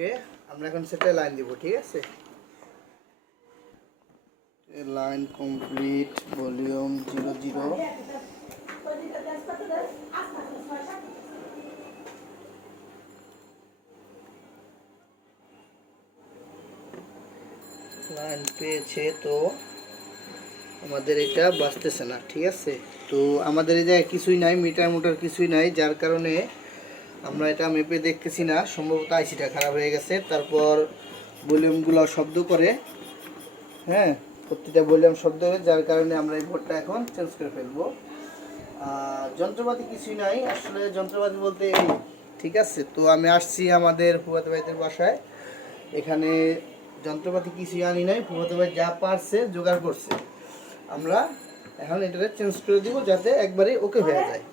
ওকে, আমরা এখন সেটা লাইন দিব, ঠিক আছে। Line complete, volume 00। লাইন পেয়েছে, তো আমাদের এটা বাজতেছে না, ঠিক আছে। তো আমাদের এই জায়গায় কিছুই নাই, মিটার মোটার কিছুই নাই, যার কারণে আমরা এটা মেপে দেখতেছি না। সম্ভবত আইসিটা খারাপ হয়ে গেছে। তারপর ভলিউমগুলো শব্দ করে, হ্যাঁ, প্রতিটা ভলিউম শব্দ করে, যার কারণে আমরা এই বোর্ডটা এখন চেঞ্জ করে ফেলবো। যন্ত্রপাতি কিছুই নাই আসলে, যন্ত্রপাতি বলতে এই, ঠিক আছে। তো আমি আসছি আমাদের ফুফাতো ভাইদের বাসায়, এখানে যন্ত্রপাতি কিছুই আনি নাই, ফুফাতো ভাই যা পারছে জোগাড় করছে। আমরা এখন এটাকে চেঞ্জ করে দিব যাতে একবারে ওকে হয়ে যায়।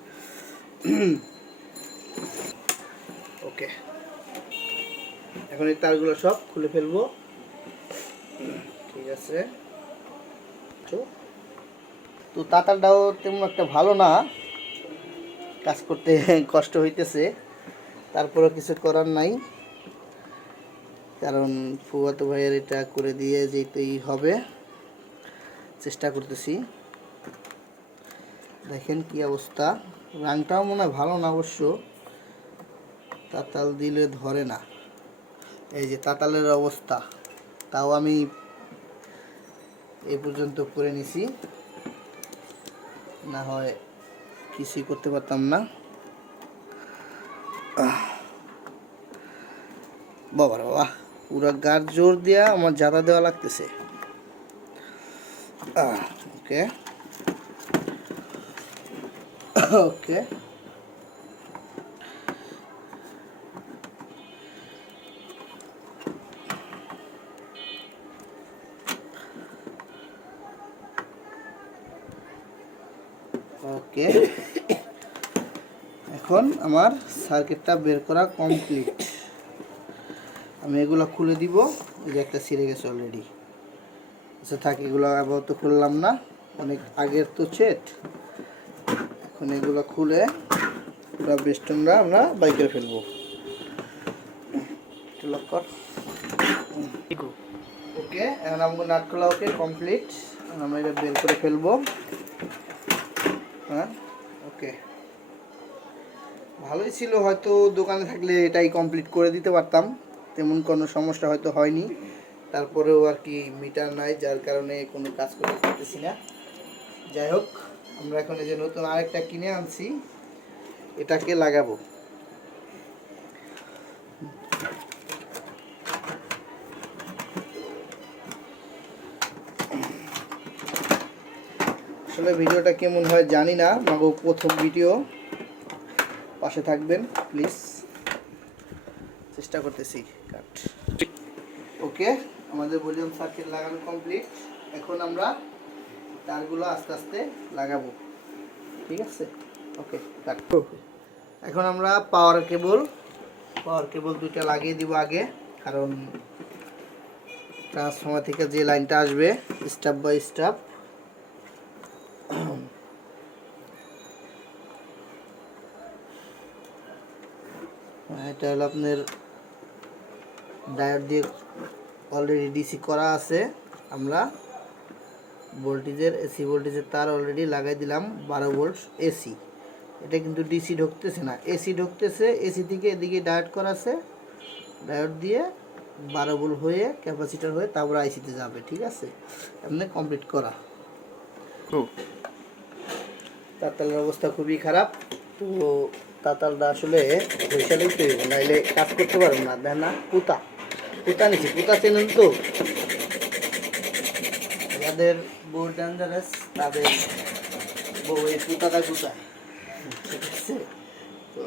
ওকে, এখন এই তারগুলো সব খুলে ফেলবো, ঠিক আছে। তো তাতারটাও তেমন একটা ভালো না, কাজ করতে কষ্ট হইতেছে, তারপরেও কিছু করার নাই, কারণ ফুফাতো ভাইয়ের এটা করে দিয়ে যেতেই হবে, চেষ্টা করতেছি। দেখেন কি অবস্থা, রাংটাও মনে হয় ভালো না অবশ্য, তাতাল দিলে ধরে না। এই যে তাতালের অবস্থা, তাও আমি এই পর্যন্ত করে নিছি, না হয় কিছুই করতে পারতাম না। বাবা বাবা, পুরা গার জোর দিয়া আমার জাদা দেওয়া লাগতেছে। ওকে ওকে, ওকে, এখন আমার সার্কিটটা বের করা কমপ্লিট। আমি এগুলো খুলে দিব, এই যে একটা ছিঁড়ে গেছে অলরেডি। আচ্ছা থাক, এগুলো আপাতত খুললাম না, অনেক আগের তো সেট। এখন এগুলো খুলে পুরো বেস্টনটা আমরা বাই করে ফেলবো। লক কর। ওকে, এখন আমাকে নাট খোলা ওকে কমপ্লিট, আমরা এটা বের করে ফেলবো। হ্যাঁ, ওকে, ভালোই ছিল, হয়তো দোকানে থাকলে এটাই কমপ্লিট করে দিতে পারতাম, তেমন কোনো সমস্যা হয়তো হয়নি। তারপরেও আর কি মিটার নাই, যার কারণে কোনো কাজ করতে পারতেছি না। যাই হোক, আমরা এখন এই যে নতুন আরেকটা কিনে আনছি, এটাকে লাগাবো। আসলে ভিডিওটা কেমন হয় জানি না, মাগো প্রথম ভিডিও, পাশে থাকবেন প্লিজ, চেষ্টা করতেছি। কাট। ওকে, আমাদের ভলিউম সার্কিট লাগানো কমপ্লিট, এখন আমরা তারগুলো আস্তে আস্তে লাগাবো, ঠিক আছে। ওকে, কাট। এখন আমরা পাওয়ার কেবল দুইটা লাগিয়ে দিব আগে, কারণ ট্রান্সফর্মার থেকে যে লাইনটা আসবে স্টেপ বাই স্টেপ, এটা হলো আপনার ডায়োড দিয়ে অলরেডি ডিসি করা আছে। আমরা ভোল্টেজের এসি ভোল্টেজের তার অলরেডি লাগাই দিলাম 12 ভোল্ট এসি। এটা কিন্তু ডিসি ঢুকতেছে না, এসি ঢুকতেছে, এসি থেকে এদিকে ডায়োড করা আছে, ডায়োড দিয়ে 12 ভোল্ট হয়ে ক্যাপাসিটর হয়ে তারপর আইসিতে যাবে, ঠিক আছে। এমনি কমপ্লিট করা। তাতালের অবস্থা খুবই খারাপ, তো তাতালটা আসলে বৈশালেই তৈরি, নাইলে কাজ করতে পারবো না। দেখ না, পুতা নিচ্ছি, পুতা চেনেন তো, যাদের বউ ডেঞ্জারাস তাদের বউ এই পুতাটা গুতায়, ঠিক আছে। তো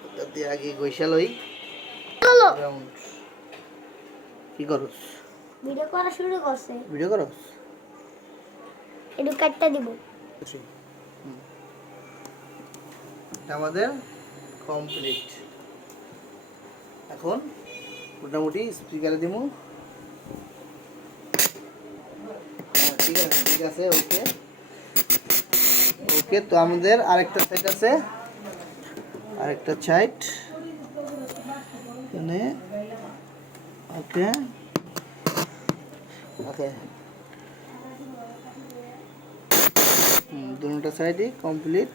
পুতা দিয়ে আগে গৈশালই। কি করস? ভিডিও করা শুরু করছে। ভিডিও করস? একটু কাটটা দিব। আমাদের কমপ্লিট। এখন মোটামুটি স্পিকারে দিব। ঠিক আছে, ওকে ওকে। তো আমাদের আরেকটা সাইড আছে, আরেকটা সাইড এখানে ওকে ওকে দুটো সাইডই কমপ্লিট।